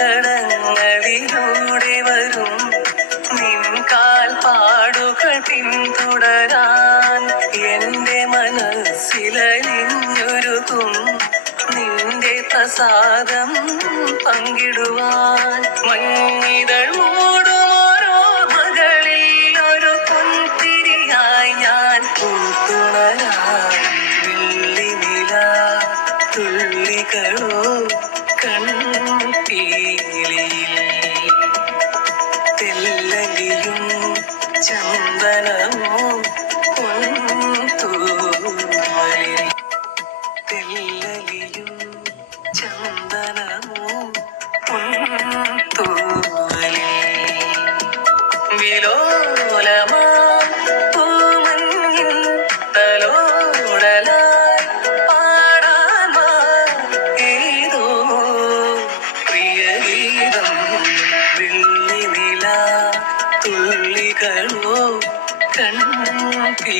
തടങ്ങളിലൂടെ വരും. നിൻകാൽ പാടുകൾ പിന്തുടരാൻ എന്റെ മനസ്സിലലിഞ്ഞൊരുകും നിന്റെ പ്രസാദം പങ്കിടുവാൻ മഞ്ഞിതൾ മൂടും ഓരോ ഒരു പൊൻതിരിയായി ഞാൻ പൂത്തുണരാൻ തുള്ളികളോ ചന്ദനമോ കൺപീലിയിൽ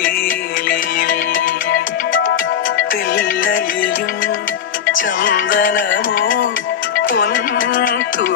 തെല്ലലിയും ചന്ദനമോ മറഞ്ഞു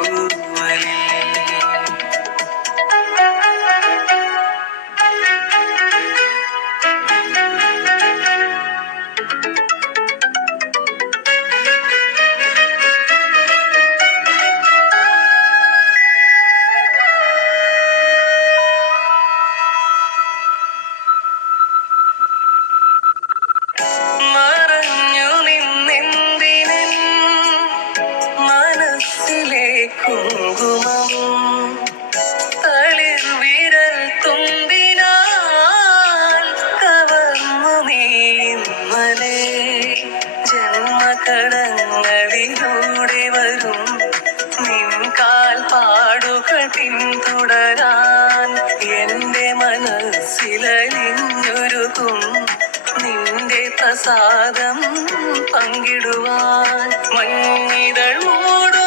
ജന്മകടങ്ങളിലൂടെ വരും. നിൻ കാൽപ്പാടുകൾ പിന്തുടരാൻ എന്റെ മനസ്സിലൊരുക്കും നിന്റെ പ്രസാദം പങ്കിടുവാൻ മഞ്ഞിതൾ മൂടുമോരോ